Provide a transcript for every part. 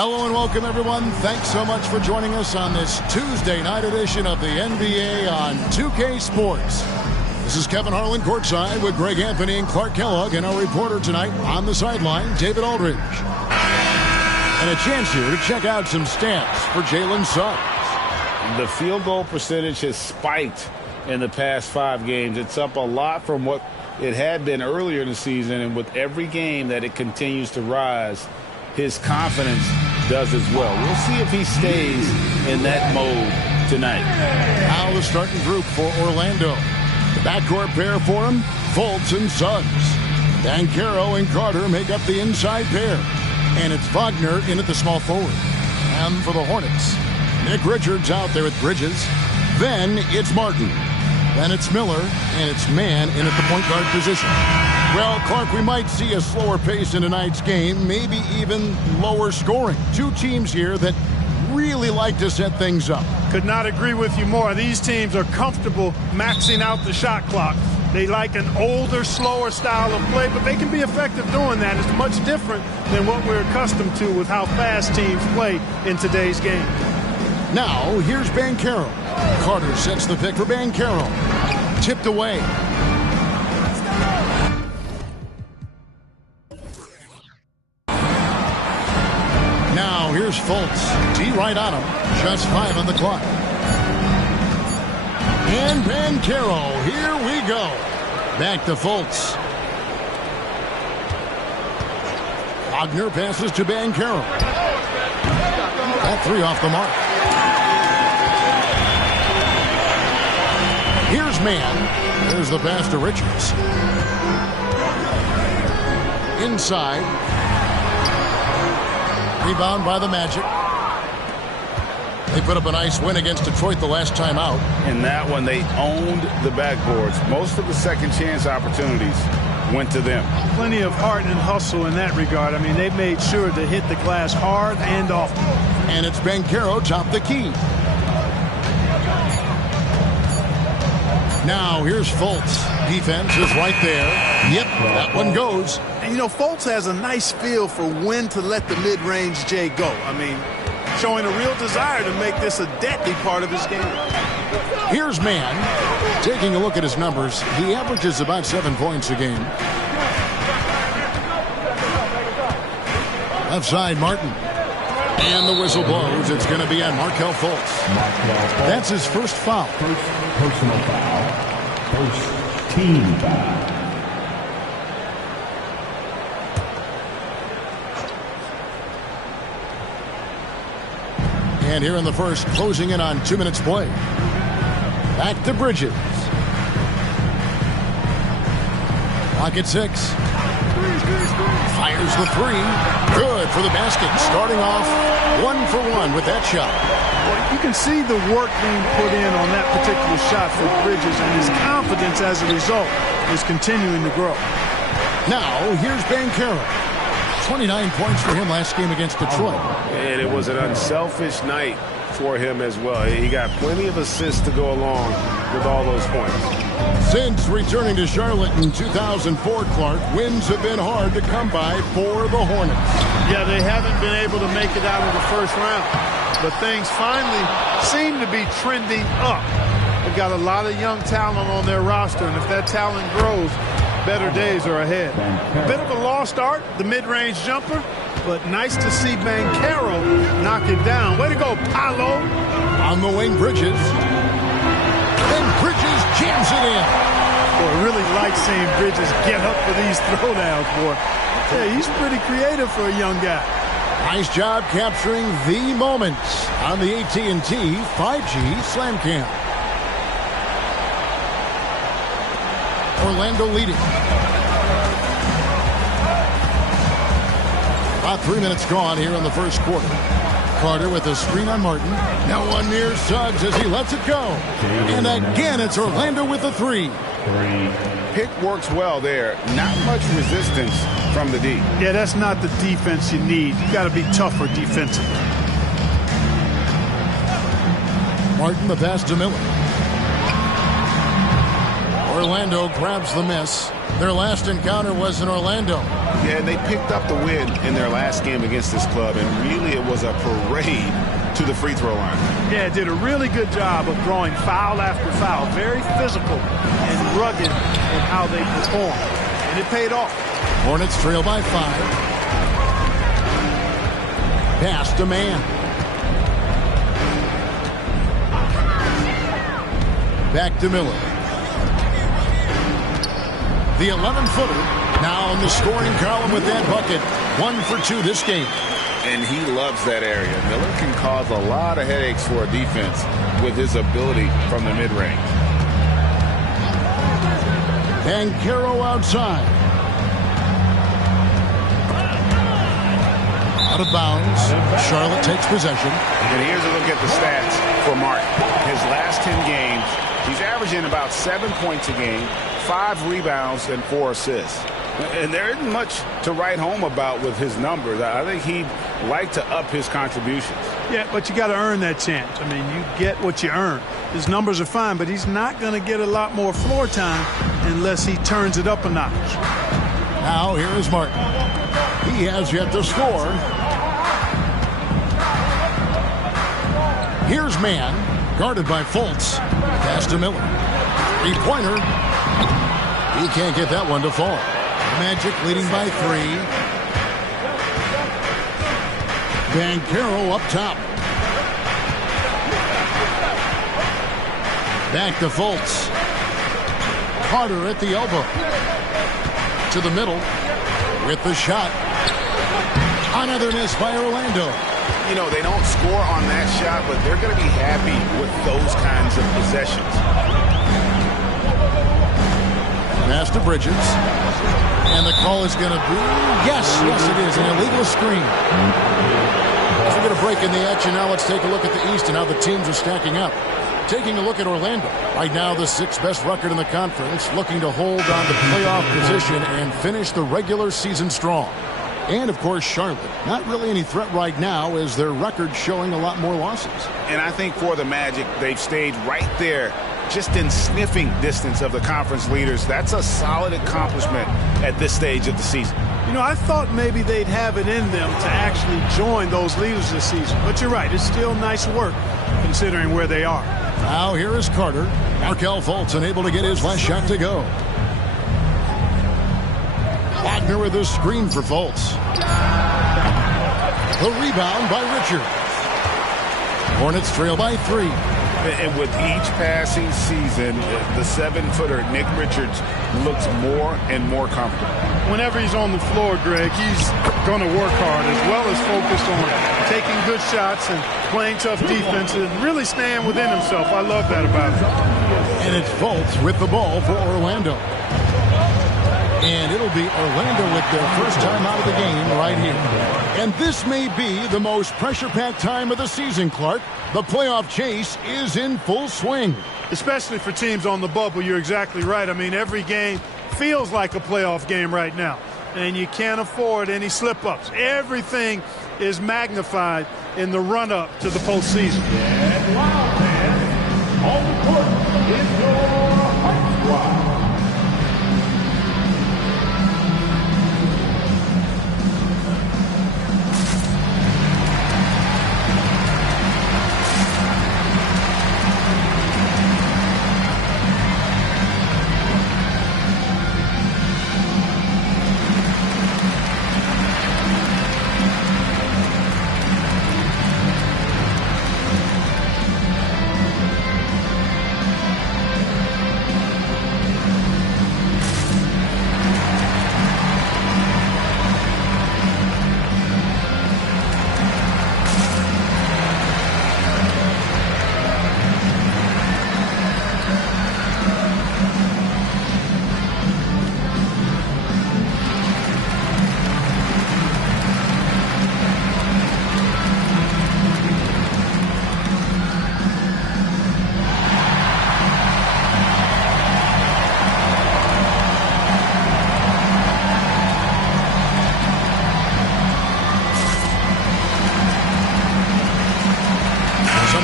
Hello and welcome, everyone. Thanks so much for joining us on this Tuesday night edition of the NBA on 2K Sports. This is Kevin Harlan courtside with Greg Anthony and Clark Kellogg, and our reporter tonight on the sideline, David Aldridge. And a chance here to check out some stats for Jalen Suggs. The field goal percentage has spiked in the past 5 games. It's up a lot from what it had been earlier in the season, and with every game that it continues to rise, his confidence does as well. We'll see if he stays in that mode tonight. Now the starting group for Orlando. The backcourt pair for him, Fultz and Suggs. Banchero and Carter make up the inside pair. And it's Wagner in at the small forward. And for the Hornets, Nick Richards out there with Bridges. Then it's Martin. Then it's Miller, and it's Mann in at the point guard position. Well, Clark, we might see a slower pace in tonight's game, maybe even lower scoring. Two teams here that really like to set things up. Could not agree with you more. These teams are comfortable maxing out the shot clock. They like an older, slower style of play, but they can be effective doing that. It's much different than what we're accustomed to with how fast teams play in today's game. Now, here's Banchero. Carter sets the pick for Banchero. Tipped away. Now, here's Fultz. D right on him. Just 5 on the clock. And Banchero, here we go. Back to Fultz. Wagner passes to Banchero. That 3 off the mark. Here's Mann. There's the pass to Richards. Inside. Rebound by the Magic. They put up a nice win against Detroit the last time out. In that one, they owned the backboards. Most of the second chance opportunities went to them. Plenty of heart and hustle in that regard. I mean, they made sure to hit the glass hard and often. And it's Banchero top the key. Now here's Fultz. Defense is right there. Yep, that one goes. And you know, Fultz has a nice feel for when to let the mid-range J go. I mean, showing a real desire to make this a deadly part of his game. Here's Mann. Taking a look at his numbers, he averages about 7 points a game. Left side, Martin. And the whistle blows. It's going to be on Markelle Fultz. That's his first foul. First personal foul. First team foul. And here in the first, closing in on 2 minutes play. Back to Bridges. Clock at 6. Fires the 3. Good for the basket. Starting off 1 for 1 with that shot. Well, you can see the work being put in on that particular shot for Bridges, and his confidence as a result is continuing to grow. Now, here's Banchero. 29 points for him last game against Detroit. And it was an unselfish night for him as well. He got plenty of assists to go along with all those points. Since returning to Charlotte in 2004, Clark, wins have been hard to come by for the Hornets. Yeah, they haven't been able to make it out of the first round, but things finally seem to be trending up. They've got a lot of young talent on their roster, and if that talent grows, better days are ahead. A bit of a lost start, the mid-range jumper, but nice to see Banchero knock it down. Way to go, Paolo. On the wing, Bridges. And Bridges jams it in. Boy, I really like seeing Bridges get up for these throwdowns, boy. Yeah, he's pretty creative for a young guy. Nice job capturing the moments on the AT&T 5G Slam Cam. Orlando leading. About 3 minutes gone here in the first quarter. Carter with a screen on Martin. Now one near Suggs as he lets it go. And again, it's Orlando with the 3. Pick works well there. Not much resistance from the D. Yeah, that's not the defense you need. You got to be tougher defensively. Martin the pass to Miller. Orlando grabs the miss. Their last encounter was in Orlando. Yeah, and they picked up the win in their last game against this club, and really it was a parade to the free throw line. Yeah, did a really good job of drawing foul after foul. Very physical and rugged in how they perform. And it paid off. Hornets trail by 5. Pass to man. Back to Miller. The 11-footer now in the scoring column with that bucket. 1 for 2 this game. And he loves that area. Miller can cause a lot of headaches for a defense with his ability from the mid-range. And Caro outside. Out of bounds. Charlotte takes possession. And here's a look at the stats for Martin. His last 10 games, he's averaging about 7 points a game, 5 rebounds, and 4 assists. And there isn't much to write home about with his numbers. I think he'd like to up his contributions. Yeah, but you got to earn that chance. I mean, you get what you earn. His numbers are fine, but he's not going to get a lot more floor time unless he turns it up a notch. Now here is Martin. He has yet to score. Here's man, guarded by Fultz. Pass to Miller. 3-pointer. He can't get that one to fall. Magic leading by 3. Banchero up top. Back to Fultz. Carter at the elbow. To the middle. With the shot. Another miss by Orlando. You know, they don't score on that shot, but they're going to be happy with those kinds of possessions. Pass to Bridges. And the call is going to be, yes, it is, an illegal screen. As we're going to break in the action now, let's take a look at the East and how the teams are stacking up. Taking a look at Orlando. Right now, the 6th best record in the conference, looking to hold on to playoff position and finish the regular season strong. And, of course, Charlotte. Not really any threat right now as their record showing a lot more losses. And I think for the Magic, they've stayed right there, just in sniffing distance of the conference leaders. That's a solid accomplishment at this stage of the season. You know, I thought maybe they'd have it in them to actually join those leaders this season. But you're right, it's still nice work considering where they are. Now here is Carter. Markelle Fultz unable to get his last shot to go. Wagner with a screen for Fultz. The rebound by Richard. Hornets trail by 3. And with each passing season, the 7-footer, Nick Richards, looks more and more comfortable. Whenever he's on the floor, Greg, he's going to work hard as well as focused on taking good shots and playing tough defense and really staying within himself. I love that about him. And it's Fultz with the ball for Orlando. And it'll be Orlando with their first time out of the game right here. And this may be the most pressure-packed time of the season, Clark. The playoff chase is in full swing. Especially for teams on the bubble, you're exactly right. I mean, every game feels like a playoff game right now. And you can't afford any slip-ups. Everything is magnified in the run-up to the postseason. And wow, man, on the court is your Heart Squad.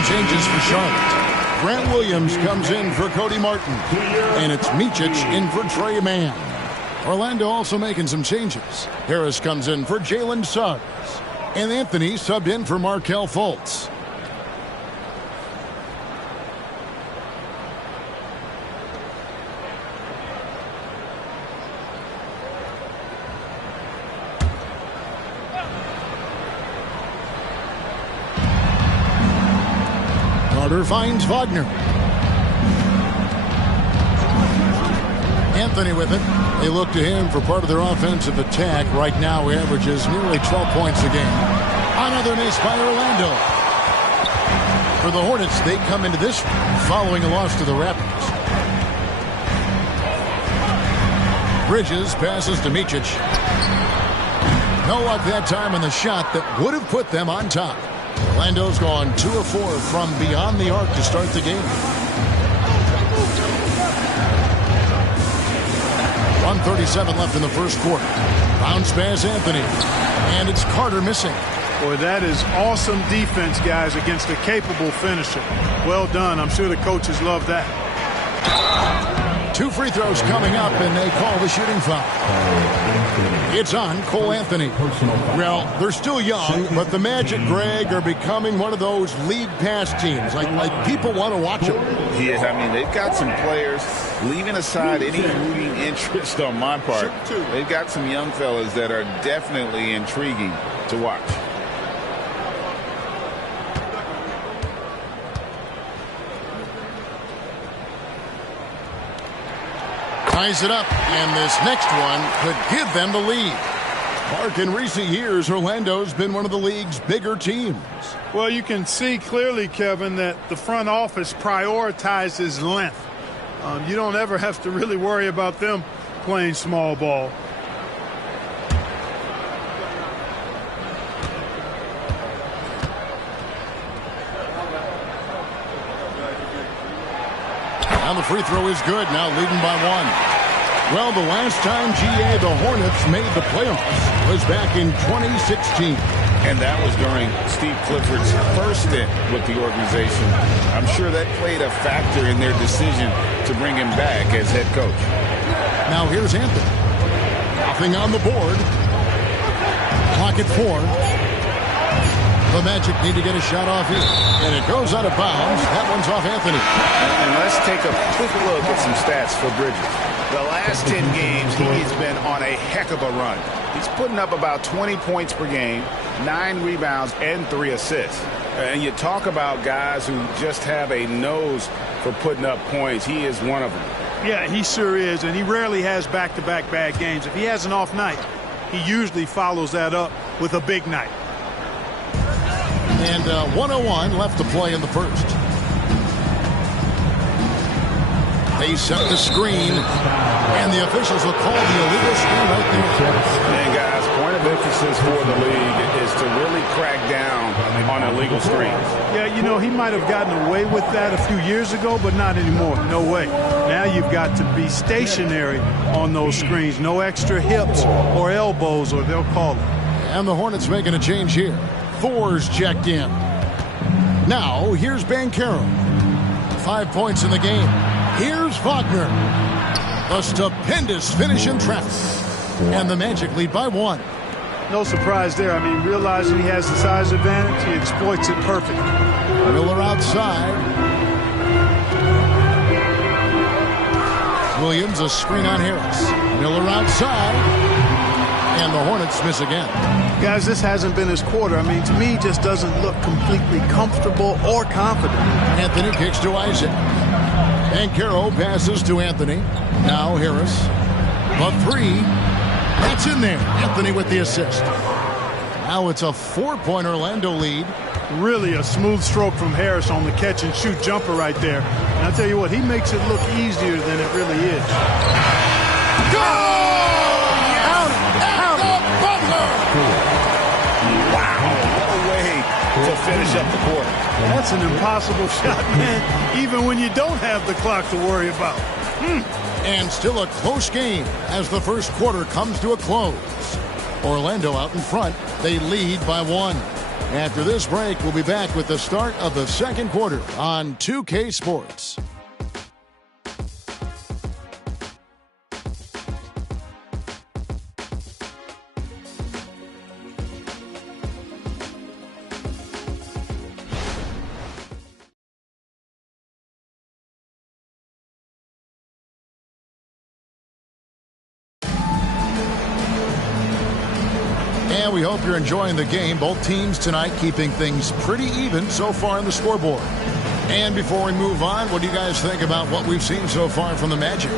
Changes for Charlotte. Grant Williams comes in for Cody Martin. And it's Micic in for Trey Mann. Orlando also making some changes. Harris comes in for Jalen Suggs. And Anthony subbed in for Markelle Fultz. Carter finds Wagner. Anthony with it. They look to him for part of their offensive attack. Right now, he averages nearly 12 points a game. Another miss by Orlando. For the Hornets, they come into this following a loss to the Raptors. Bridges passes to Micic. No luck that time on the shot that would have put them on top. Orlando's gone 2 of 4 from beyond the arc to start the game. 1:37 left in the first quarter. Bounce pass Anthony. And it's Carter missing. Boy, that is awesome defense, guys, against a capable finisher. Well done. I'm sure the coaches love that. 2 free throws coming up, and they call the shooting foul. It's on Cole Anthony. Well, they're still young, but the Magic, Greg, are becoming one of those league pass teams. Like people want to watch them. Yes, I mean, they've got some players, leaving aside any rooting interest on my part, they've got some young fellas that are definitely intriguing to watch. Ties it up, and this next one could give them the lead. Mark, in recent years, Orlando's been one of the league's bigger teams. Well, you can see clearly, Kevin, that the front office prioritizes length. You don't ever have to really worry about them playing small ball. Now the free throw is good, now leading by 1. Well, the last time the Hornets made the playoffs was back in 2016. And that was during Steve Clifford's first stint with the organization. I'm sure that played a factor in their decision to bring him back as head coach. Now here's Anthony. Nothing on the board. Clock at 4. The Magic need to get a shot off here. And it goes out of bounds. That one's off Anthony. And let's take a quick look at some stats for Bridges. The last 10 games, he's been on a heck of a run. He's putting up about 20 points per game, 9 rebounds, and 3 assists. And you talk about guys who just have a nose for putting up points. He is one of them. Yeah, he sure is, and he rarely has back-to-back bad games. If he has an off night, he usually follows that up with a big night. And 1:01 left to play in the first. They set the screen, and the officials will call the illegal screen right there. And guys, point of emphasis for the league is to really crack down on illegal screens. Yeah, you know, he might have gotten away with that a few years ago, but not anymore. No way. Now you've got to be stationary on those screens. No extra hips or elbows, or they'll call it. And the Hornets making a change here. Thor's checked in. Now, here's Banchero. 5 points in the game. Here's Wagner. A stupendous finish in traffic. And the Magic lead by 1. No surprise there. I mean, realizing he has the size advantage, he exploits it perfectly. Miller outside. Williams, a screen on Harris. Miller outside. And the Hornets miss again. Guys, this hasn't been his quarter. I mean, to me, he just doesn't look completely comfortable or confident. Anthony kicks to Isaac. Banchero passes to Anthony. Now Harris. The 3. That's in there. Anthony with the assist. Now it's a 4-point Orlando lead. Really a smooth stroke from Harris on the catch-and-shoot jumper right there. And I'll tell you what, he makes it look easier than it really is. Go! To finish up the quarter. That's an impossible shot, man, even when you don't have the clock to worry about. And still a close game as the first quarter comes to a close. Orlando out in front. They lead by 1. After this break, we'll be back with the start of the second quarter on 2K Sports. we hope you're enjoying the game. Both teams tonight keeping things pretty even so far on the scoreboard. And before we move on, what do you guys think about what we've seen so far from the Magic?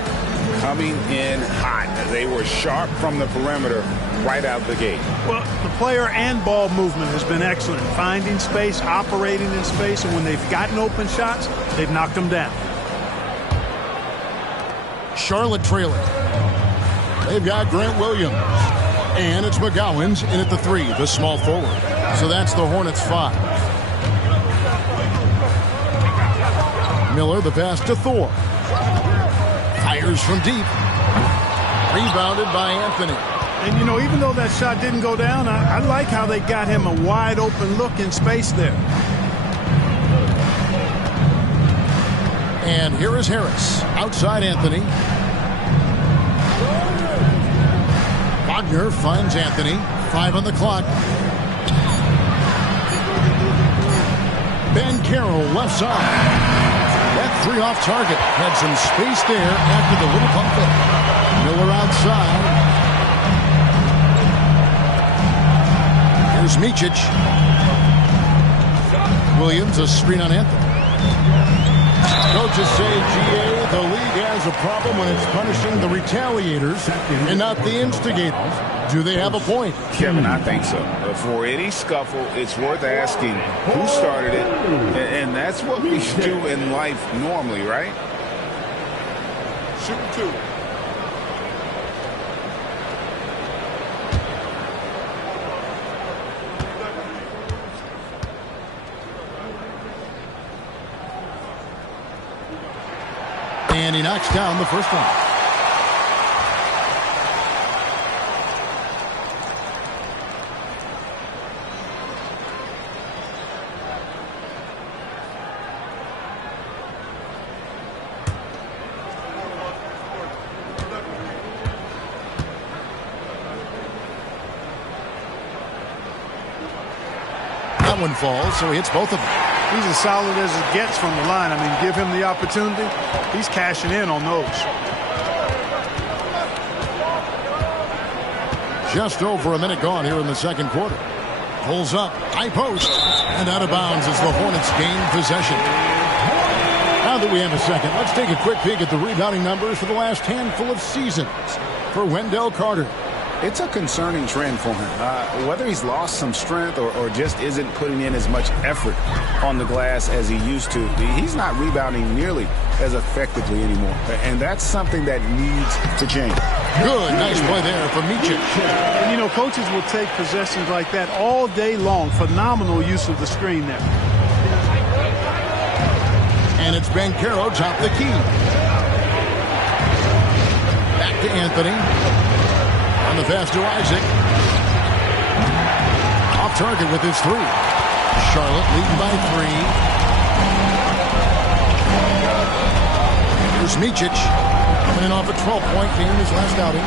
Coming in hot. They were sharp from the perimeter right out the gate. Well, the player and ball movement has been excellent. Finding space, operating in space, and when they've gotten open shots, they've knocked them down. Charlotte trailing. They've got Grant Williams. And it's McGowan's in at the 3, the small forward. So that's the Hornets 5. Miller, the pass to Thor. Fires from deep. Rebounded by Anthony. And, you know, even though that shot didn't go down, I like how they got him a wide open look in space there. And here is Harris. Outside Anthony. Wagner finds Anthony. 5 on the clock. Ben Carroll left side. That 3 off target. Had some space there after the little pump fake. Miller outside. Here's Micic. Williams, a screen on Anthony. Coaches say, GA, the league has a problem when it's punishing the retaliators and not the instigators. Do they have a point? Kevin, I think so. But for any scuffle, it's worth asking who started it. And that's what we do in life normally, right? Shooting 2. And he knocks down the first one. That one falls, so he hits both of them. He's as solid as it gets from the line. I mean, give him the opportunity. He's cashing in on those. Just over a minute gone here in the second quarter. Pulls up, high post, and out of bounds as the Hornets gain possession. Now that we have a second, let's take a quick peek at the rebounding numbers for the last handful of seasons for Wendell Carter. It's a concerning trend for him. Whether he's lost some strength or just isn't putting in as much effort on the glass as he used to, he's not rebounding nearly as effectively anymore. And that's something that needs to change. Good, nice play there from Micic. And, you know, coaches will take possessions like that all day long. Phenomenal use of the screen there. And it's Ben Carroll top the key. Back to Anthony. On the pass to Isaac. Off target with his 3. Charlotte leading by 3. Here's Micic. Coming in off a 12-point game in his last outing.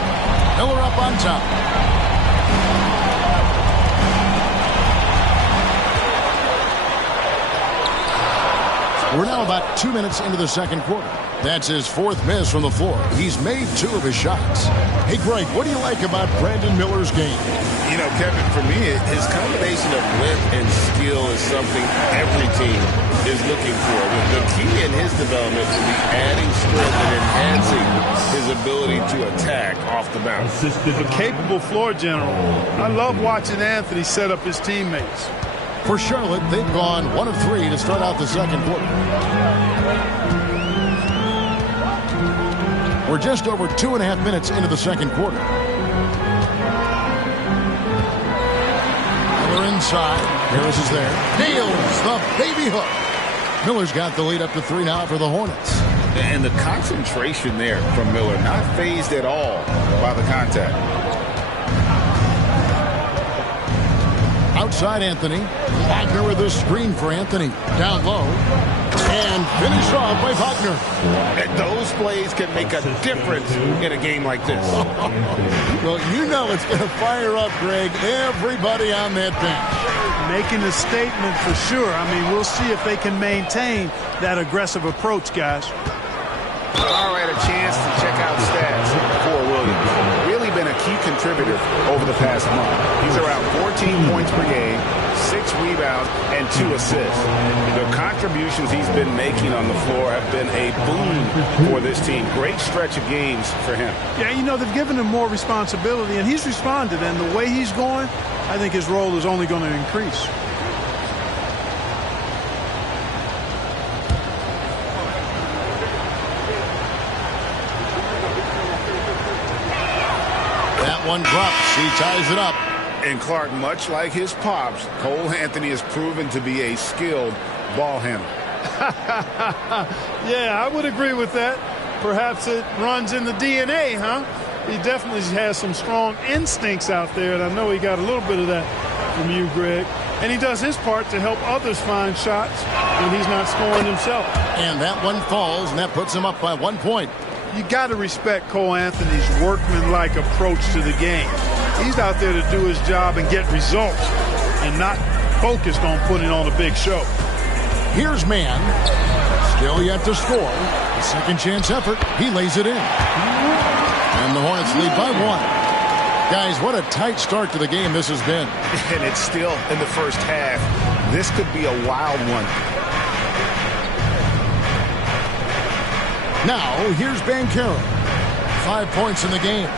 Miller up on top. We're now about 2 minutes into the second quarter. That's his 4th miss from the floor. He's made 2 of his shots. Hey, Greg, what do you like about Brandon Miller's game? You know, Kevin, for me, his combination of width and skill is something every team is looking for. The key in his development will be adding strength and enhancing his ability to attack off the bounce. A capable floor general. I love watching Anthony set up his teammates. For Charlotte, they've gone 1 of 3 to start out the second quarter. We're just over 2.5 minutes into the second quarter. Miller inside. Harris is there. Nails the baby hook. Miller's got the lead up to 3 now for the Hornets. And the concentration there from Miller, not fazed at all by the contact. Outside Anthony. Wagner with a screen for Anthony. Down low. And finished off by Wagner. And those plays can make a difference in a game like this. Well, you know it's going to fire up, Greg, everybody on that bench. Making a statement for sure. I mean, we'll see if they can maintain that aggressive approach, guys. All right, a chance to check out stats for Williams. Really been a key contributor contributor over the past month. He's around 14 points per game, 6 rebounds, and 2 assists. The contributions he's been making on the floor have been a boon for this team. Great stretch of games for him. Yeah, you know, they've given him more responsibility, and he's responded. And the way he's going, I think his role is only going to increase. That one drops. He ties it up. And Clark, much like his pops, Cole Anthony has proven to be a skilled ball handler. Yeah, I would agree with that. Perhaps it runs in the DNA, huh? He definitely has some strong instincts out there, and I know he got a little bit of that from you, Greg. And he does his part to help others find shots when he's not scoring himself. And that one falls, and that puts him up by 1 point. You got to respect Cole Anthony's workmanlike approach to the game. He's out there to do his job and get results and not focused on putting on a big show. Here's Mann. Still yet to score. A second chance effort. He lays it in. And the Hornets lead by 1. Guys, what a tight start to the game this has been. And it's still in the first half. This could be a wild one. Now, here's Banchero. 5 points in the game.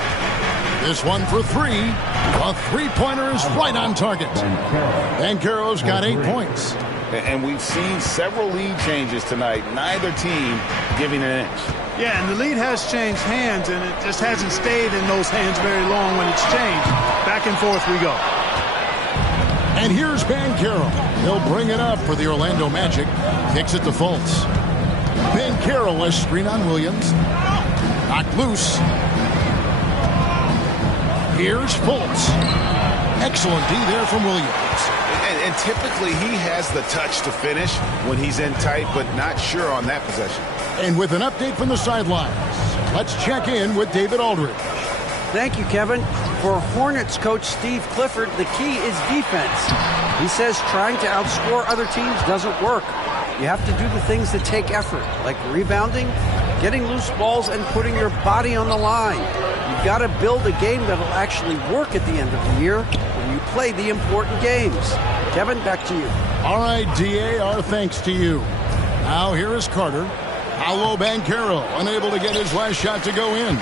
This one for 3. A three-pointer is right on target. Banchero's got 8 points. And we've seen several lead changes tonight. Neither team giving an inch. Yeah, and the lead has changed hands, and it just hasn't stayed in those hands very long when it's changed. Back and forth we go. And here's Banchero. He'll bring it up for the Orlando Magic. Kicks it to Fultz. Banchero has screen on Williams. Knocked loose. Here's Fultz. Excellent D there from Williams. And typically he has the touch to finish when he's in tight, but not sure on that possession. And with an update from the sidelines, let's check in with David Aldridge. Thank you, Kevin. For Hornets coach Steve Clifford, the key is defense. He says trying to outscore other teams doesn't work. You have to do the things that take effort, like rebounding, getting loose balls, and putting your body on the line. You've got to build a game that'll actually work at the end of the year when you play the important games. Kevin, back to you. All right, D.A., our thanks to you. Now here is Carter. Paolo Banchero, unable to get his last shot to go in.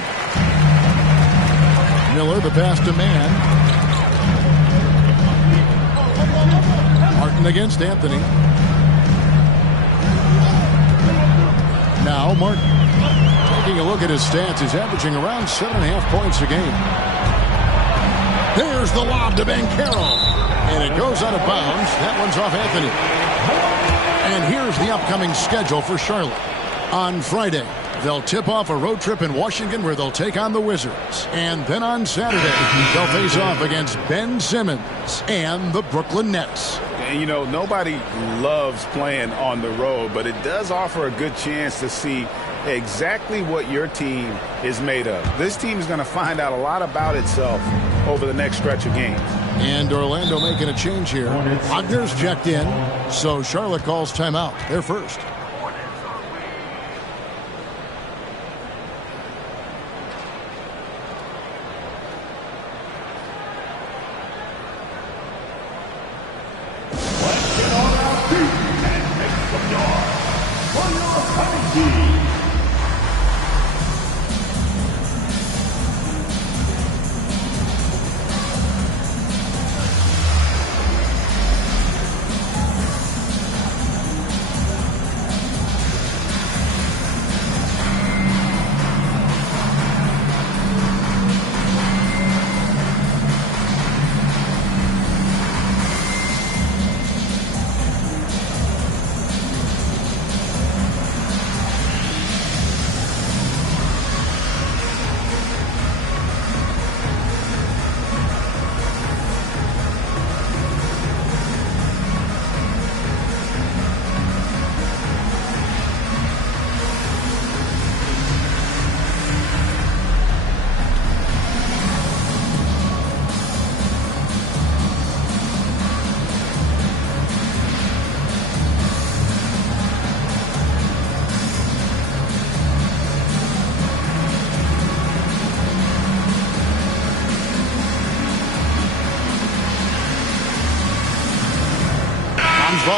Miller, the pass to Mann. Martin against Anthony. Now Martin. Taking a look at his stats, he's averaging around 7.5 points a game. There's the lob to Banchero. And it goes out of bounds. That one's off Anthony. And here's the upcoming schedule for Charlotte. On Friday, they'll tip off a road trip in Washington where they'll take on the Wizards. And then on Saturday, they'll face off against Ben Simmons and the Brooklyn Nets. And, you know, nobody loves playing on the road, but it does offer a good chance to see exactly what your team is made of. This team is going to find out a lot about itself over the next stretch of games. And Orlando making a change here. Wagner's checked in, so Charlotte calls timeout. They're first. Let's get on our feet and make some noise for your home team.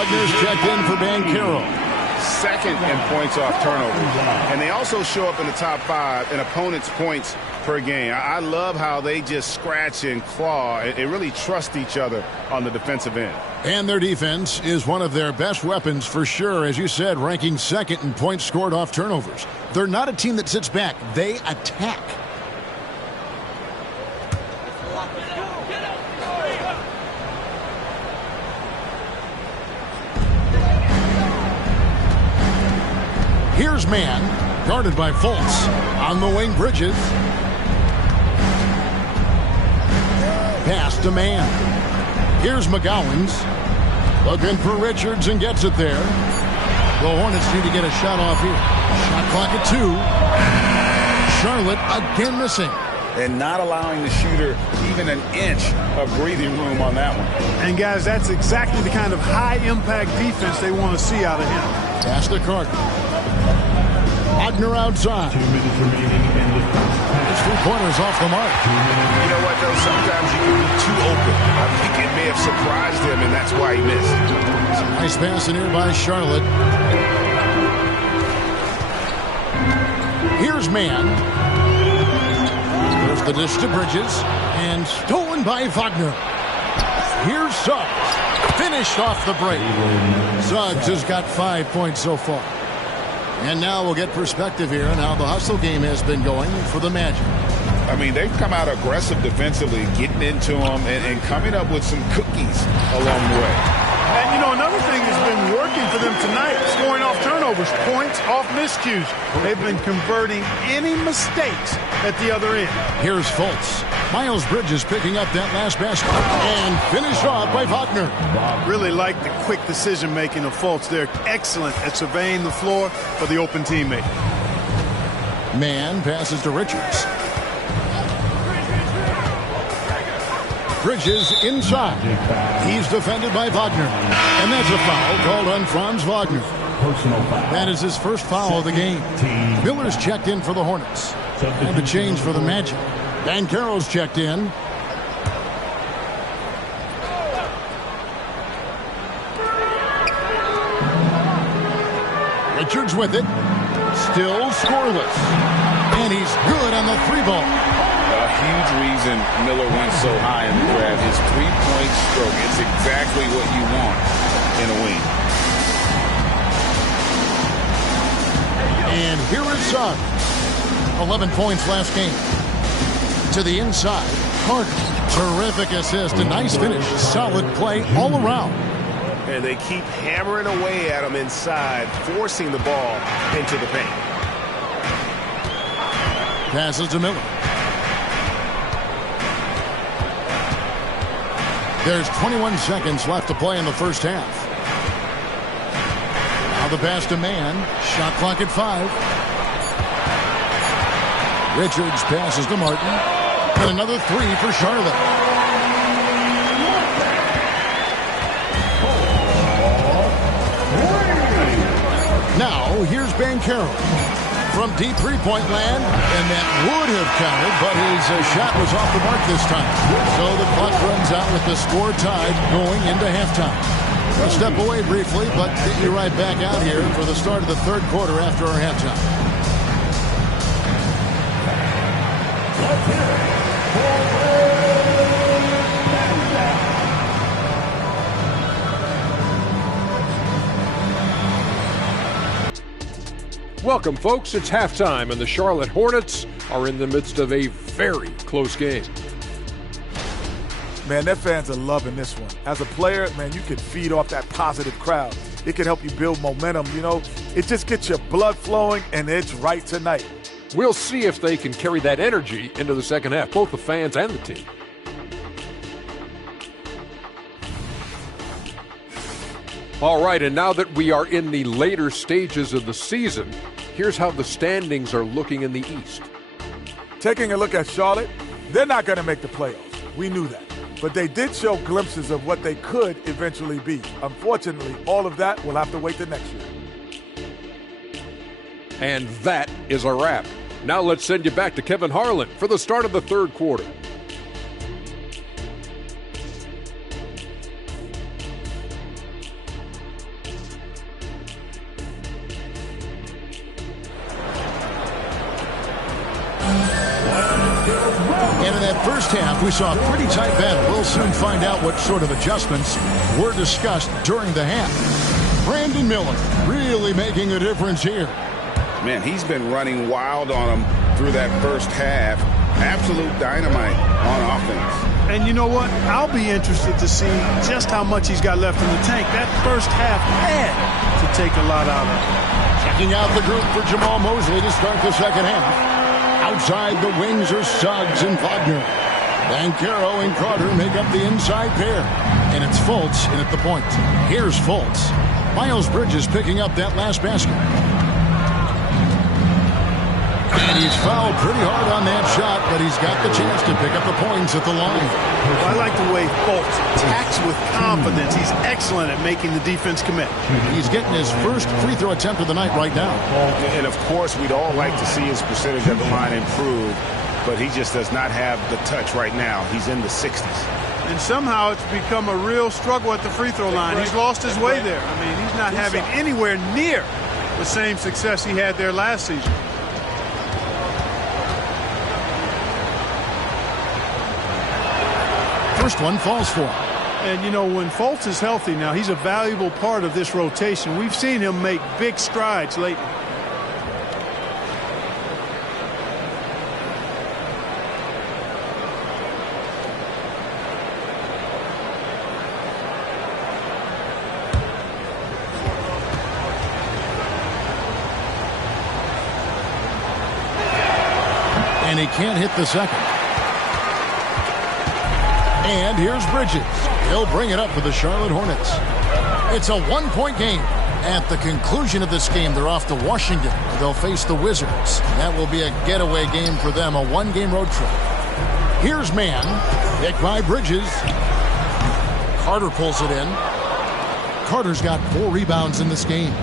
Wagner's checked in for Banchero. Second in points off turnovers. And they also show up in the top 5 in opponents' points per game. I love how they just scratch and claw and really trust each other on the defensive end. And their defense is one of their best weapons for sure, as you said, ranking second in points scored off turnovers. They're not a team that sits back. They attack. Here's man, guarded by Fultz. On the wing, Bridges. Pass to man. Here's McGowan's. Looking for Richards and gets it there. The Hornets need to get a shot off here. Shot clock at 2. Charlotte again missing. And not allowing the shooter even an inch of breathing room on that one. And, guys, that's exactly the kind of high-impact defense they want to see out of him. Pass to Carter. Wagner outside. 2 minutes remaining in the first half. It's 3 corners off the mark. You know what, though? Sometimes you can be too open. I think it may have surprised him, and that's why he missed. Nice pass in here by Charlotte. Here's man. There's the dish to Bridges. And stolen by Wagner. Here's Suggs. Finished off the break. Suggs has got 5 points so far. And now we'll get perspective here on how the hustle game has been going for the Magic. I mean, they've come out aggressive defensively, getting into them and coming up with some cookies along the way. And, you know, another thing that's been working for them tonight, scoring off turnovers, points off miscues. They've been converting any mistakes at the other end. Here's Fultz. Miles Bridges picking up that last basket and finished off by Wagner. Really like the quick decision-making of Fultz. They're excellent at surveying the floor for the open teammate. Man passes to Richards. Bridges inside. He's defended by Wagner. And that's a foul called on Franz Wagner. Personal foul. That is his first foul of the game. Miller's checked in for the Hornets. And the change for the Magic. Banchero's checked in. Richards with it. Still scoreless. And he's good on the 3-ball. A huge reason Miller went so high in the draft. His three-point stroke. It's exactly what you want in a wing. And here is Suggs. 11 points last game. To the inside. Carter. Terrific assist. A nice finish. Solid play all around. And they keep hammering away at him inside, forcing the ball into the paint. Passes to Miller. There's 21 seconds left to play in the first half. Now the pass to man. Shot clock at 5. Richards passes to Martin. And another 3 for Charlotte. Now, here's Banchero from deep three-point land, and that would have counted, but his shot was off the mark this time. So the clock runs out with the score tied going into halftime. We'll step away briefly, but get you right back out here for the start of the third quarter after our halftime. Let's hear it for Welcome, folks. It's halftime, and the Charlotte Hornets are in the midst of a very close game. Man, their fans are loving this one. As a player, man, you can feed off that positive crowd. It can help you build momentum, you know. It just gets your blood flowing, and it's right tonight. We'll see if they can carry that energy into the second half, both the fans and the team. All right, and now that we are in the later stages of the season, here's how the standings are looking in the East. Taking a look at Charlotte, they're not going to make the playoffs. We knew that. But they did show glimpses of what they could eventually be. Unfortunately, all of that will have to wait till next year. And that is a wrap. Now let's send you back to Kevin Harlan for the start of the third quarter. And in that first half, we saw a pretty tight battle. We'll soon find out what sort of adjustments were discussed during the half. Brandon Miller really making a difference here. Man, he's been running wild on him through that first half. Absolute dynamite on offense. And you know what? I'll be interested to see just how much he's got left in the tank. That first half had to take a lot out of him. Checking out the group for Jamal Mosley to start the second half. Outside the wings are Suggs and Wagner. Banchero and Carter make up the inside pair. And it's Fultz in at the point. Here's Fultz. Miles Bridges picking up that last basket. And he's fouled pretty hard on that shot, but he's got the chance to pick up the points at the line. Well, I like the way Fultz attacks with confidence. He's excellent at making the defense commit. He's getting his first free throw attempt of the night right now. And, of course, we'd all like to see his percentage at the line improve, but he just does not have the touch right now. He's in the 60s. And somehow it's become a real struggle at the free throw line. He's lost his way there. I mean, he's not having anywhere near the same success he had there last season. First one falls for him. And, you know, when Fultz is healthy now, he's a valuable part of this rotation. We've seen him make big strides lately. And he can't hit the second. And here's Bridges. He'll bring it up for the Charlotte Hornets. It's a one-point game. At the conclusion of this game, they're off to Washington. They'll face the Wizards. That will be a getaway game for them, a one-game road trip. Here's Mann, picked by Bridges. Carter pulls it in. Carter's got 4 rebounds in this game.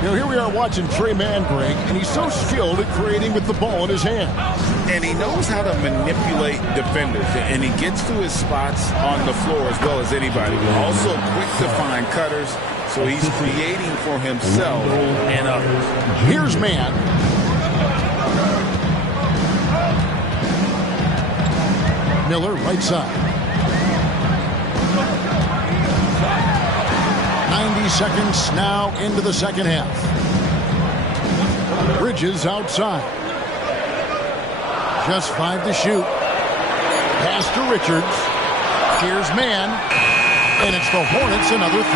You know, here we are watching Trey Mann, Greg, and he's so skilled at creating with the ball in his hand. And he knows how to manipulate defenders, and he gets to his spots on the floor as well as anybody. Also quick to find cutters, so he's creating for himself and others. Here's Mann. Miller, right side. 90 seconds now into the second half. Bridges outside. Just 5 to shoot. Pass to Richards. Here's Mann. And it's the Hornets another 3.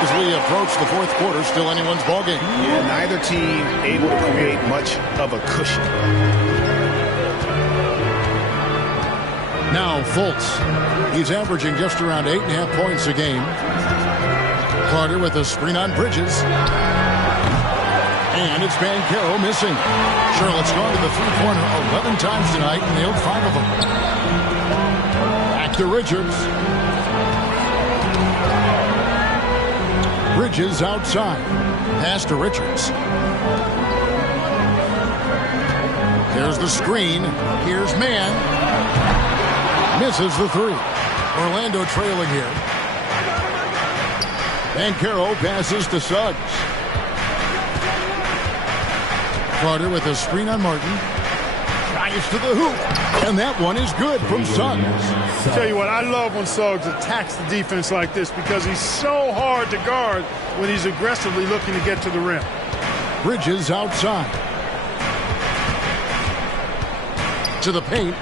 As we approach the fourth quarter, still anyone's ballgame. Yeah, neither team able to create much of a cushion. Now Fultz. He's averaging just around 8.5 points a game. Carter with a screen on Bridges. And it's Banchero missing. Charlotte's gone to the three-pointer 11 times tonight and nailed 5 of them. Back to Richards. Bridges outside. Pass to Richards. There's the screen. Here's Mann. Misses the 3. Orlando trailing here. Banchero passes to Suggs. Carter with a screen on Martin. Drives to the hoop. And that one is good from Suggs. Tell you what, I love when Suggs attacks the defense like this because he's so hard to guard when he's aggressively looking to get to the rim. Bridges outside. To the paint.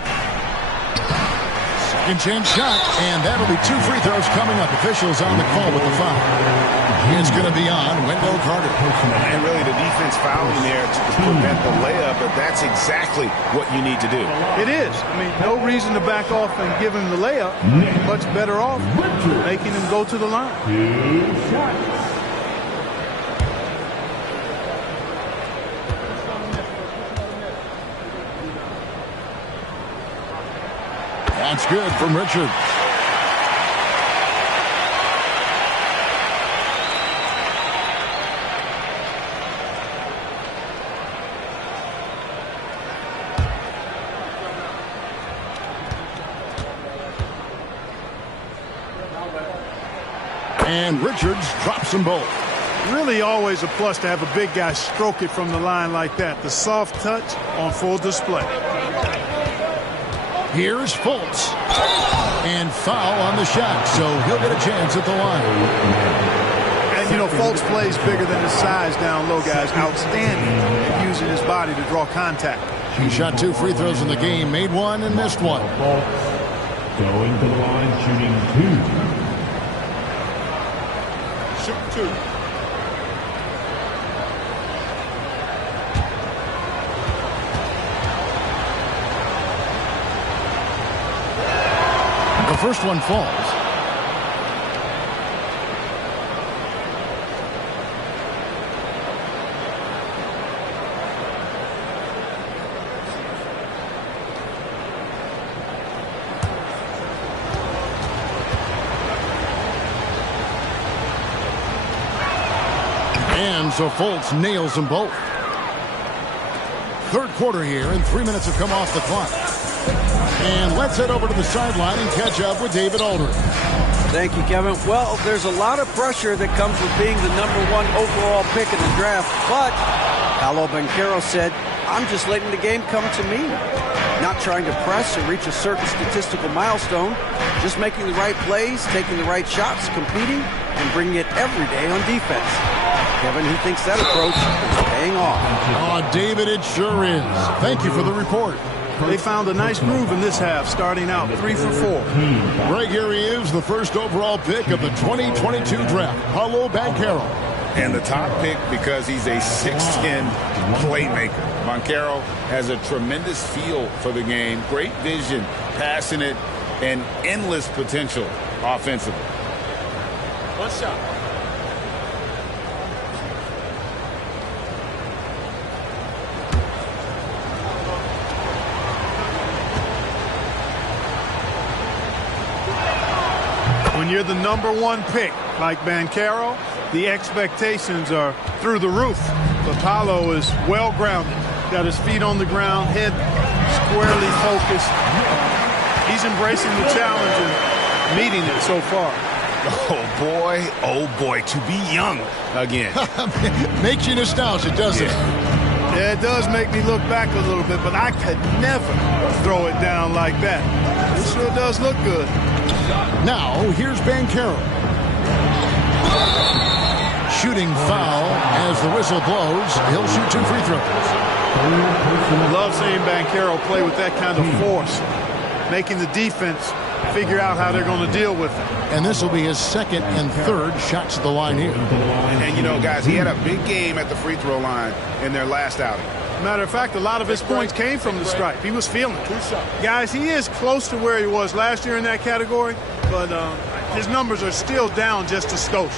Second chance shot, and that'll be 2 free throws coming up. Officials on the call with the foul. It's going to be on Wendell Carter. And really the defense fouling there to prevent the layup, but that's exactly what you need to do. It is. I mean, no reason to back off and give him the layup. Much better off making him go to the line. That's good from Richards. And Richards drops them both. Really always a plus to have a big guy stroke it from the line like that. The soft touch on full display. Here's Fultz. And foul on the shot, so he'll get a chance at the line. And, you know, Fultz plays bigger than his size down low, guys. Outstanding at using his body to draw contact. He shot 2 free throws in the game, made 1 and missed 1. Going to the line, shooting 2. Shoot 2. The first one falls. And so Fultz nails them both. Third quarter here, and 3 minutes have come off the clock. And let's head over to the sideline and catch up with David Aldridge. Thank you, Kevin. Well, there's a lot of pressure that comes with being the #1 overall pick in the draft, but Paolo Banchero said, I'm just letting the game come to me. Not trying to press or reach a certain statistical milestone, just making the right plays, taking the right shots, competing, and bringing it every day on defense. Kevin, he thinks that approach is paying off. Oh, David, it sure is. Thank you for the report. They found a nice groove in this half, starting out 3 for 4. Greg, here he is, the first overall pick of the 2022 draft, Paolo Banchero. And the top pick because he's a 6'10 playmaker. Banchero has a tremendous feel for the game, great vision, passionate, and endless potential offensively. One shot. When you're the #1 pick, like Banchero, the expectations are through the roof. But Paolo is well-grounded. Got his feet on the ground, head squarely focused. He's embracing the challenge and meeting it so far. Oh boy, to be young again. Makes you nostalgic, doesn't it? Yeah, it does make me look back a little bit, but I could never throw it down like that. It sure does look good. Now, here's Banchero. Shooting foul as the whistle blows. He'll shoot 2 free throws. Love seeing Banchero play with that kind of force, making the defense figure out how they're going to deal with it. And this will be his second and third shots at the line here. And, you know, guys, he had a big game at the free throw line in their last outing. Matter of fact, a lot of his points came from the stripe. He was feeling it. Guys, he is close to where he was last year in that category, but his numbers are still down just a skosh.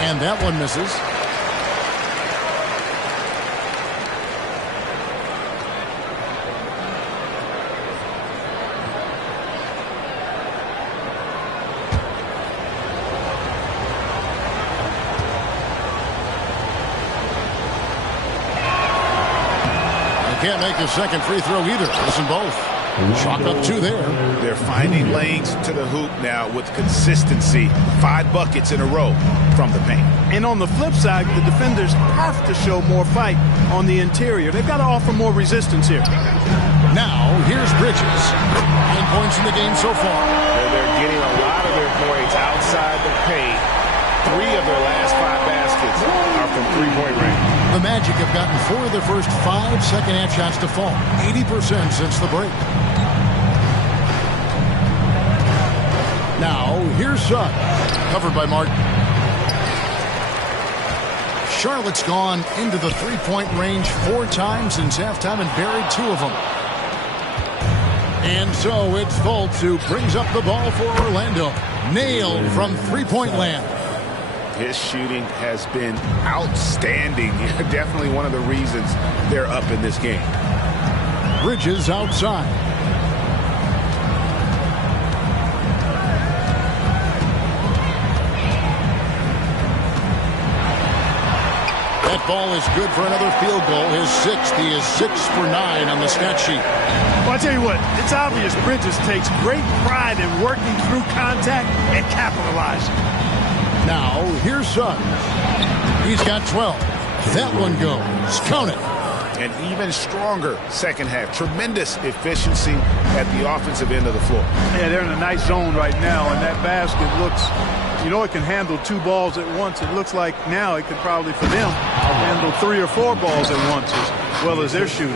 And that one misses. Can't make the second free throw either. Listen both. Chalk up 2 there. They're finding lanes to the hoop now with consistency. 5 buckets in a row from the paint. And on the flip side, the defenders have to show more fight on the interior. They've got to offer more resistance here. Now, here's Bridges. 9 points in the game so far. They're getting a lot of their points outside the paint. 3 of their last 5 baskets are from three-point range. The Magic have gotten 4 of their first 5 second-half shots to fall. 80% since the break. Now, here's Suggs. Covered by Martin. Charlotte's gone into the three-point range 4 times since halftime and buried 2 of them. And so it's Fultz who brings up the ball for Orlando. Nailed from three-point land. His shooting has been outstanding. Definitely one of the reasons they're up in this game. Bridges outside. That ball is good for another field goal. His 6th. He is 6 for 9 on the stat sheet. Well, I tell you what, it's obvious Bridges takes great pride in working through contact and capitalizing. Now, here's Suggs. He's got 12. That one goes. Count it. An even stronger second half. Tremendous efficiency at the offensive end of the floor. Yeah, they're in a nice zone right now, and that basket looks, it can handle 2 balls at once. It looks like now it could probably, for them, handle 3 or 4 balls at once as well as they're shooting.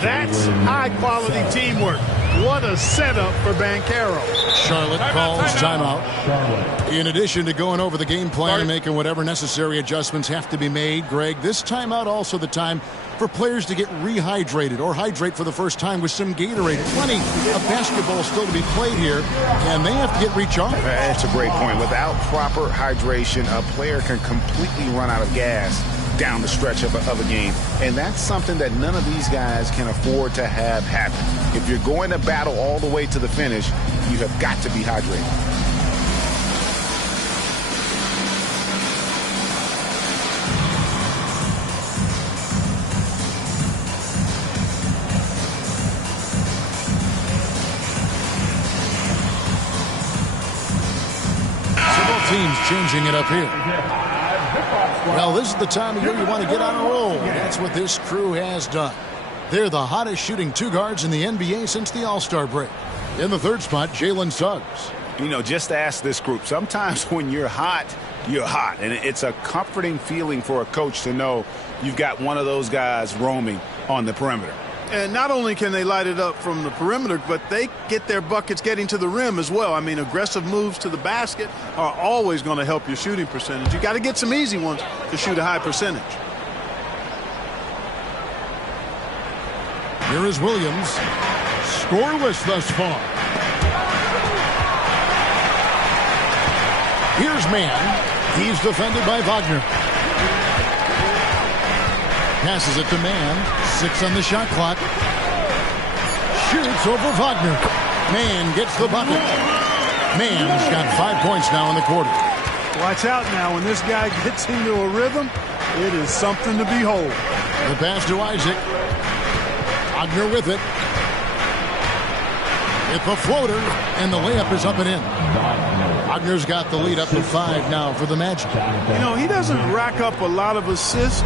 That's high-quality teamwork. What a setup for Banchero. Charlotte calls timeout. In addition to going over the game plan and making whatever necessary adjustments have to be made, Greg, this timeout also the time for players to get rehydrated or hydrate for the first time with some Gatorade. Plenty of basketball still to be played here, and they have to get recharged. That's a great point. Without proper hydration, a player can completely run out of gas down the stretch of a game. And that's something that none of these guys can afford to have happen. If you're going to battle all the way to the finish, you have got to be hydrated. Several teams changing it up here. Well, this is the time of year you want to get on a roll. That's what this crew has done. They're the hottest shooting 2 guards in the NBA since the All-Star break. In the 3rd spot, Jalen Suggs. Just ask this group. Sometimes when you're hot, you're hot. And it's a comforting feeling for a coach to know you've got one of those guys roaming on the perimeter. And not only can they light it up from the perimeter, but they get their buckets getting to the rim as well. I mean, aggressive moves to the basket are always going to help your shooting percentage. You got to get some easy ones to shoot a high percentage. Here is Williams. Scoreless thus far. Here's Mann. He's defended by Wagner. Passes it to Mann. 6 on the shot clock. Shoots over Wagner. Mann gets the bucket. Mann's got 5 points now in the quarter. Watch out now. When this guy gets into a rhythm, it is something to behold. The pass to Isaac. Wagner with it. It's a floater, and the layup is up and in. Wagner's got the lead up to 5 now for the Magic. He doesn't rack up a lot of assists,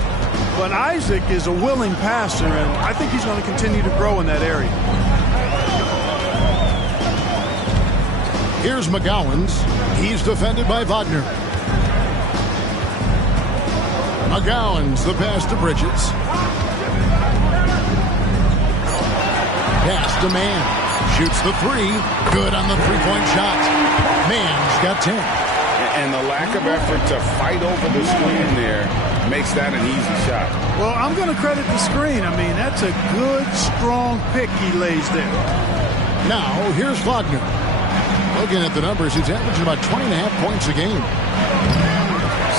but Isaac is a willing passer, and I think he's going to continue to grow in that area. Here's McGowan's. He's defended by Wagner. McGowan's the pass to Bridges. Pass to Mann. Shoots the 3. Good on the 3-point shot. Mann's got 10. And the lack of effort to fight over the screen there makes that an easy shot. Well, I'm going to credit the screen. I mean, that's a good, strong pick he lays there. Now, here's Wagner. Looking at the numbers, he's averaging about 20.5 points a game.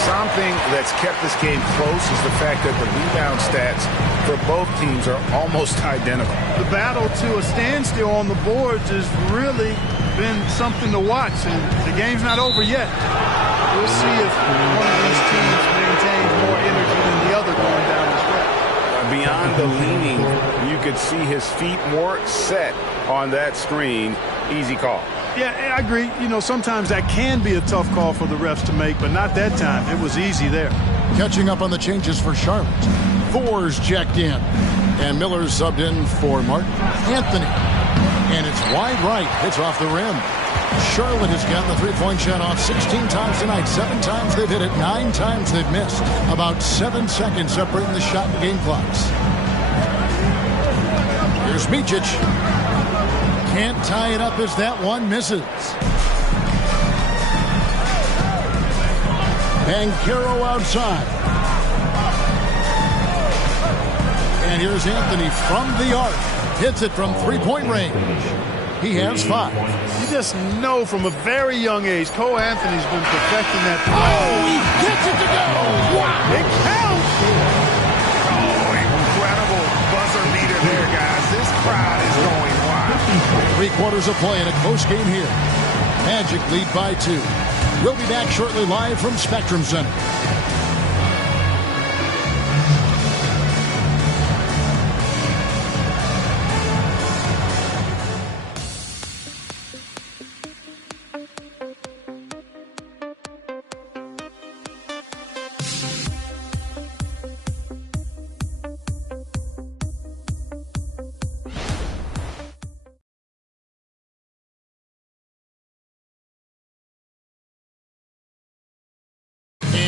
Something that's kept this game close is the fact that the rebound stats for both teams are almost identical. The battle to a standstill on the boards has really been something to watch, and the game's not over yet. We'll see if one of these teams maintains more energy than the other going down the stretch. Beyond the leaning, you could see his feet more set on that screen. Easy call. Yeah, I agree. Sometimes that can be a tough call for the refs to make, but not that time. It was easy there. Catching up on the changes for Charlotte. Thor's checked in. And Miller's subbed in for Martin Anthony. And it's wide right. It's off the rim. Charlotte has gotten the 3-point shot off 16 times tonight. 7 times they've hit it. 9 times they've missed. About 7 seconds separating the shot and game clocks. Here's Micic. Can't tie it up as that one misses. Banchero outside. And here's Anthony from the arc. Hits it from 3-point range. He has 5. You just know from a very young age, Cole Anthony's been perfecting that. Oh, he gets it to go. Wow. It counts. Oh, incredible buzzer beater there, guys. This crowd is going wild. 3 quarters of play in a close game here. Magic lead by 2. We'll be back shortly live from Spectrum Center.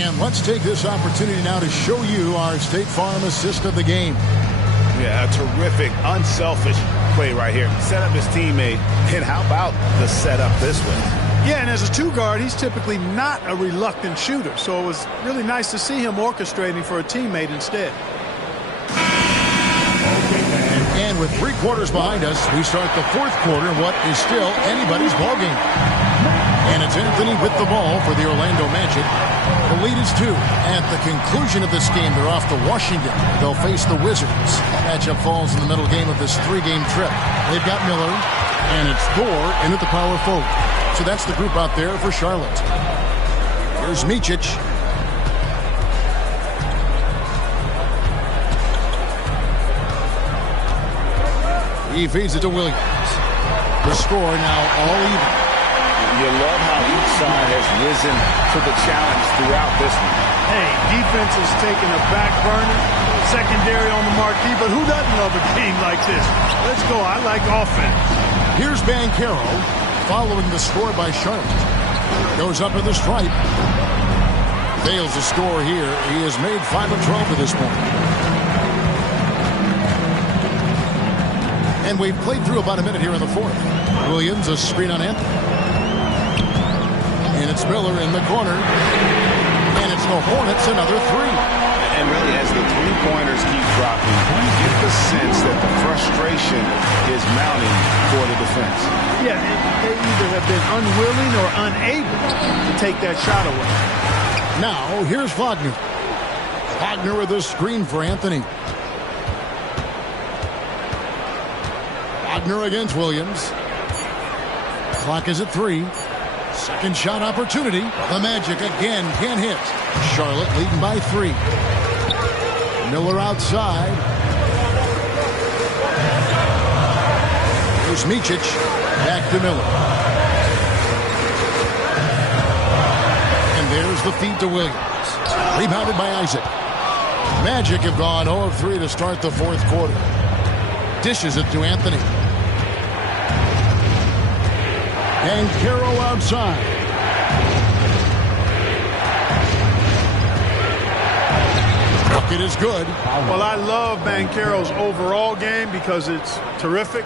And let's take this opportunity now to show you our State Farm assist of the game. Yeah, a terrific, unselfish play right here. Set up his teammate. And how about the setup this way? Yeah, and as a two-guard, he's typically not a reluctant shooter. So it was really nice to see him orchestrating for a teammate instead. And with 3 quarters behind us, we start the 4th quarter in what is still anybody's ballgame. And it's Anthony with the ball for the Orlando Magic. The lead is 2. At the conclusion of this game, they're off to Washington. They'll face the Wizards. Matchup falls in the middle game of this 3-game trip. They've got Miller, and it's Thor in at the power forward. So that's the group out there for Charlotte. Here's Micic. He feeds it to Williams. The score now all even. You love how each side has risen to the challenge throughout this one. Hey, defense is taking a back burner, secondary on the marquee, but who doesn't love a game like this? Let's go. I like offense. Here's Banchero following the score by Charlotte. Goes up at the stripe. Fails to score here. He has made 5 of 12 at this point. And we've played through about a minute here in the 4th. Williams, a screen on Anthony. And it's Miller in the corner. And it's the Hornets, another 3. And really, as the three-pointers keep dropping, you get the sense that the frustration is mounting for the defense. Yeah, they either have been unwilling or unable to take that shot away. Now, here's Wagner. Wagner with a screen for Anthony. Wagner against Williams. Clock is at 3. Second shot opportunity. The Magic again can't hit. Charlotte leading by 3. Miller outside. Here's Micic. Back to Miller. And there's the feed to Williams. Rebounded by Isaac. Magic have gone 0 of 3 to start the 4th quarter. Dishes it to Anthony. And Banchero outside. Bucket is good. Well, I love Banchero's overall game because it's terrific.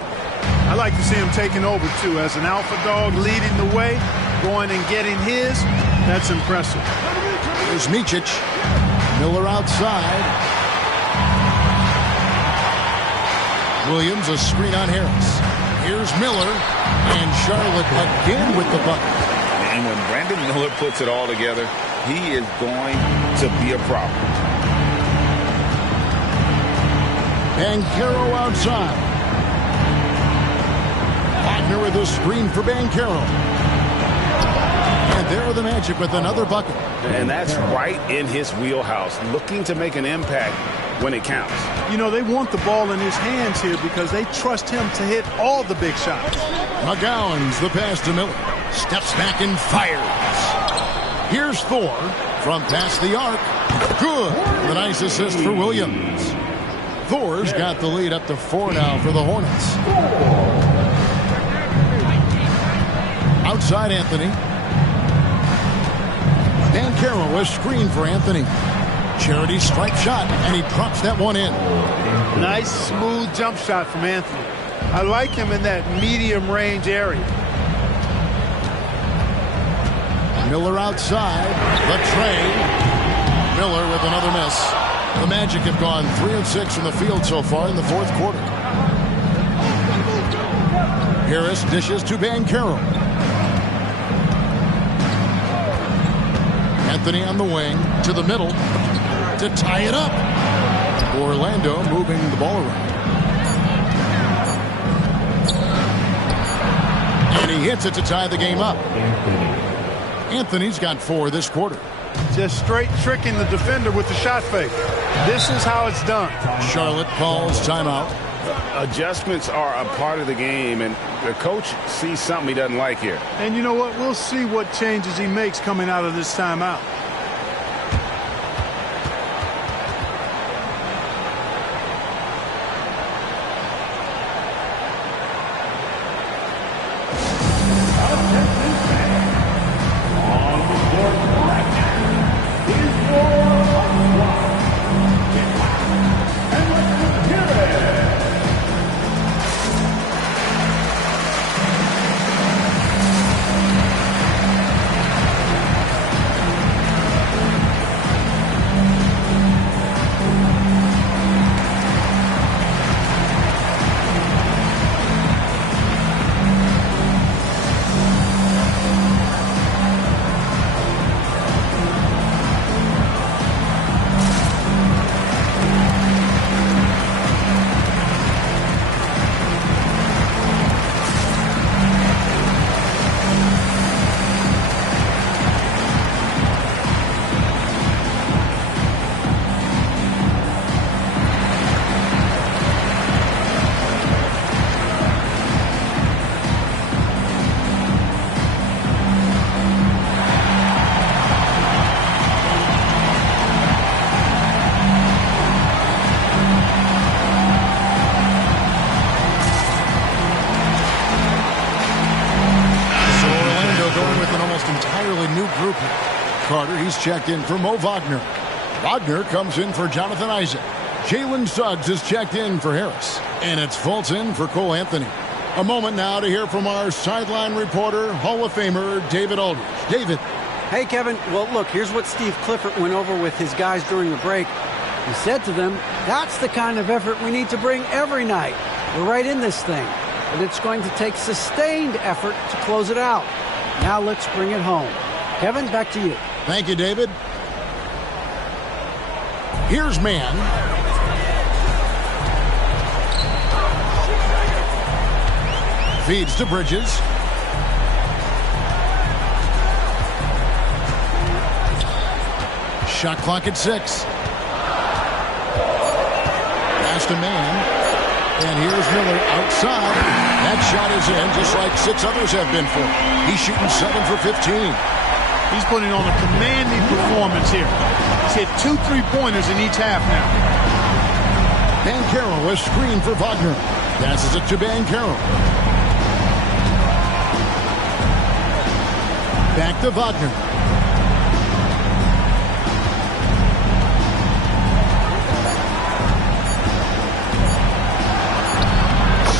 I like to see him taking over, too. As an alpha dog leading the way, going and getting his, that's impressive. Here's Micic. Miller outside. Williams, a screen on Harris. Here's Miller, and Charlotte again with the bucket. And when Brandon Miller puts it all together, he is going to be a problem. Banchero outside. Wagner with a screen for Banchero. And there are the Magic with another bucket. And that's right in his wheelhouse, looking to make an impact when it counts. You know, they want the ball in his hands here because they trust him to hit all the big shots. McGowan's the pass to Miller. Steps back and fires. Here's Thor from past the arc. Good. The nice assist for Williams. Thor's got the lead up to 4 now for the Hornets. Outside Anthony. Banchero was screened for Anthony. Charity strike shot, and he drops that one in. Nice, smooth jump shot from Anthony. I like him in that medium range area. Miller outside. The tray. Miller with another miss. The Magic have gone 3 of 6 from the field so far in the 4th quarter. Harris dishes to Banchero. Anthony on the wing to the middle to tie it up. Orlando moving the ball around. And he hits it to tie the game up. Anthony's got 4 this quarter. Just straight tricking the defender with the shot fake. This is how it's done. Charlotte calls timeout. Adjustments are a part of the game, and the coach sees something he doesn't like here. And you know what? We'll see what changes he makes coming out of this timeout. On the court right now is checked in for Mo Wagner. Wagner comes in for Jonathan Isaac. Jalen Suggs is checked in for Harris. And it's Fultz in for Cole Anthony. A moment now to hear from our sideline reporter, Hall of Famer David Aldridge. David. Hey, Kevin. Well, look, here's what Steve Clifford went over with his guys during the break. He said to them, that's the kind of effort we need to bring every night. We're right in this thing, but it's going to take sustained effort to close it out. Now let's bring it home. Kevin, back to you. Thank you, David. Here's man. Feeds to Bridges. Shot clock at 6. Pass to man. And here's Miller outside. That shot is in, just like 6 others have been for. He's shooting 7 for 15. He's putting on a commanding performance here. He's hit 2 3-pointers in each half now. Banchero is screened for Wagner. Passes it to Banchero. Back to Wagner.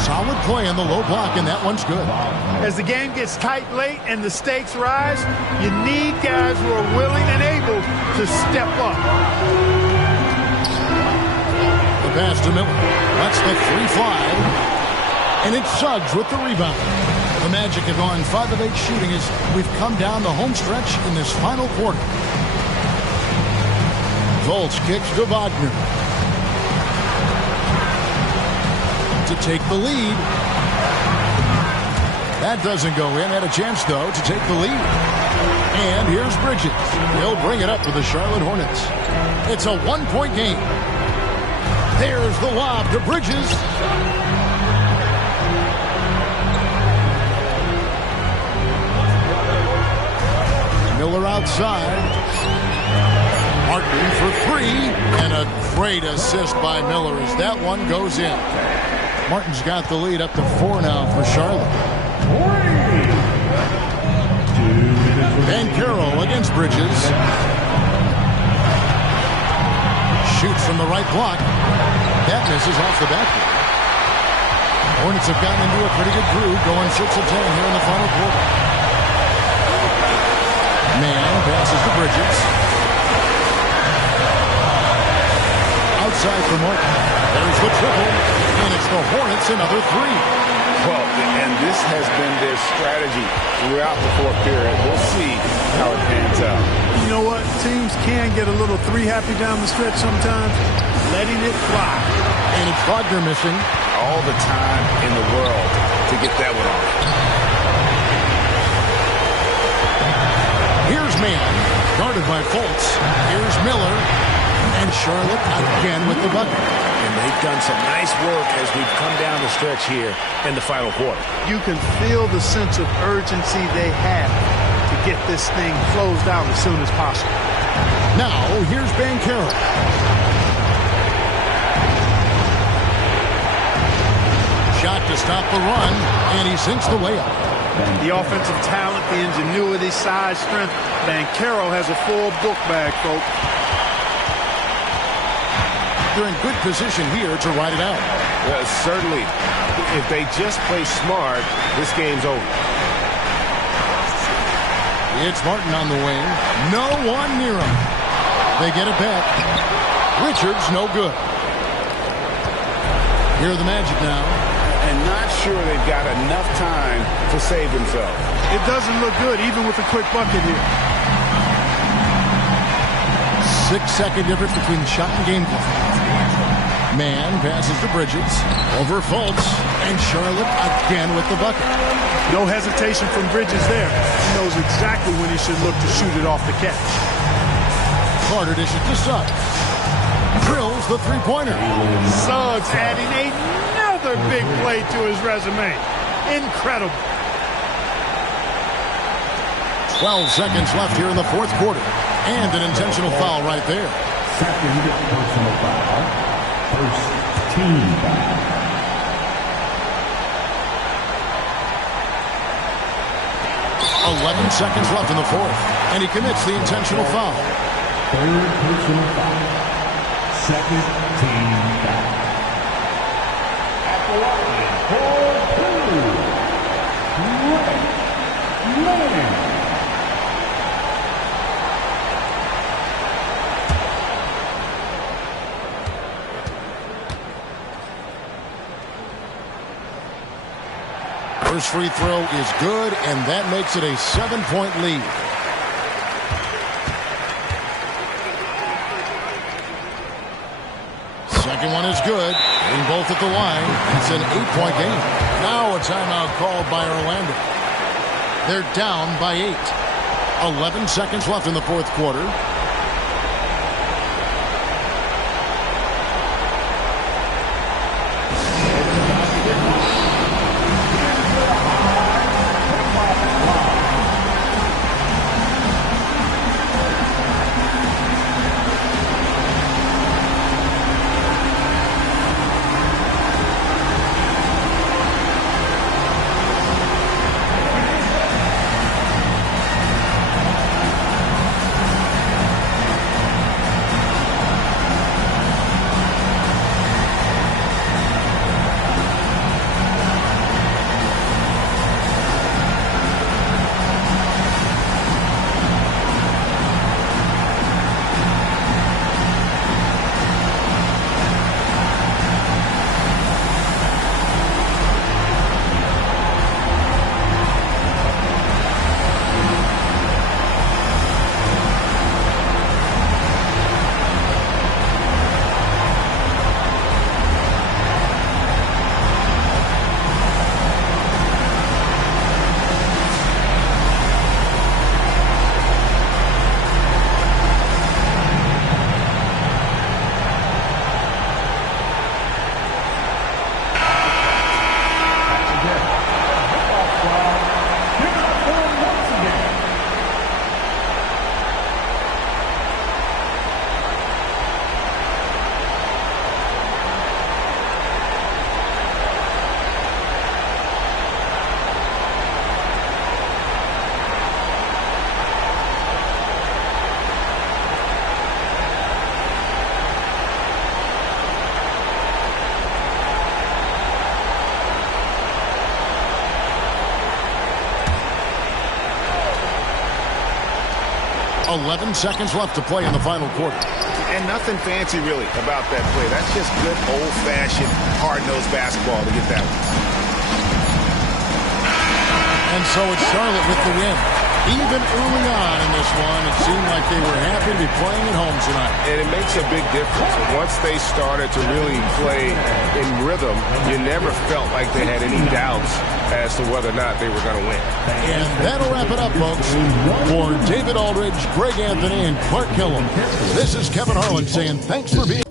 Solid play on the low block, and that one's good. As the game gets tight late and the stakes rise, you need guys who are willing and able to step up. The pass to Miller. That's the 3 fly. And it's Suggs with the rebound. The Magic have gone 5 of 8 shooting as we've come down the home stretch in this final quarter. Fultz kicks to Wagner. To take the lead. That doesn't go in. Had a chance, though, to take the lead. And here's Bridges. He'll bring it up for the Charlotte Hornets. It's a 1-point game. There's the lob to Bridges. Miller outside. Martin for 3. And a great assist by Miller as that one goes in. Martin's got the lead up to 4 now for Charlotte. Banchero against Bridges. Shoots from the right block. That misses off the backboard. Hornets have gotten into a pretty good groove, going 6 of 10 here in the final quarter. Man passes to Bridges. Outside for Martin. There's the triple. And it's the Hornets another 3. Well, and this has been their strategy throughout the fourth period. We'll see how it pans out. You know what? Teams can get a little 3-happy down the stretch sometimes. Letting it fly. And it's Wagner missing. All the time in the world to get that one off. Here's man, guarded by Fultz. Here's Miller. And Charlotte again with the bucket. And they've done some nice work as we've come down the stretch here in the final quarter. You can feel the sense of urgency they have to get this thing closed out as soon as possible. Now, here's Banchero. Shot to stop the run, and he sinks the layup. The offensive talent, the ingenuity, size, strength. Banchero has a full book bag, folks. They're in good position here to ride it out. Certainly, if they just play smart, this game's over. It's Martin on the wing. No one near him. They get it back. Richards, no good. Here are the Magic now. And not sure they've got enough time to save themselves. It doesn't look good, even with a quick bucket here. 6-second difference between the shot and game clock. Man passes to Bridges. Over Fultz. And Charlotte again with the bucket. No hesitation from Bridges there. He knows exactly when he should look to shoot it off the catch. Carter dishes to Suggs. Drills the three-pointer. Suggs adding another big play to his resume. Incredible. 12 seconds left here in the fourth quarter. And an intentional foul right there. Second personal foul. First team foul. 11 seconds left in the fourth, and he commits the intentional foul. Third personal foul. Second team foul. At the line for two. Man. First free throw is good, and that makes it a 7-point lead. Second one is good. Hitting both at the line. It's an 8-point game. Now a timeout called by Orlando. They're down by 8. 11 seconds left in the fourth quarter. .11 seconds left to play in the final quarter. And nothing fancy, really, about that play. That's just good, old-fashioned, hard-nosed basketball to get that one. And so it's Charlotte with the win. Even early on in this one, it seemed like they were happy to be playing at home tonight. And it makes a big difference. Once they started to really play in rhythm, you never felt like they had any doubts as to whether or not they were going to win. And that'll wrap it up, folks. For David Aldridge, Greg Anthony, and Clark Killam, this is Kevin Harlan saying thanks for being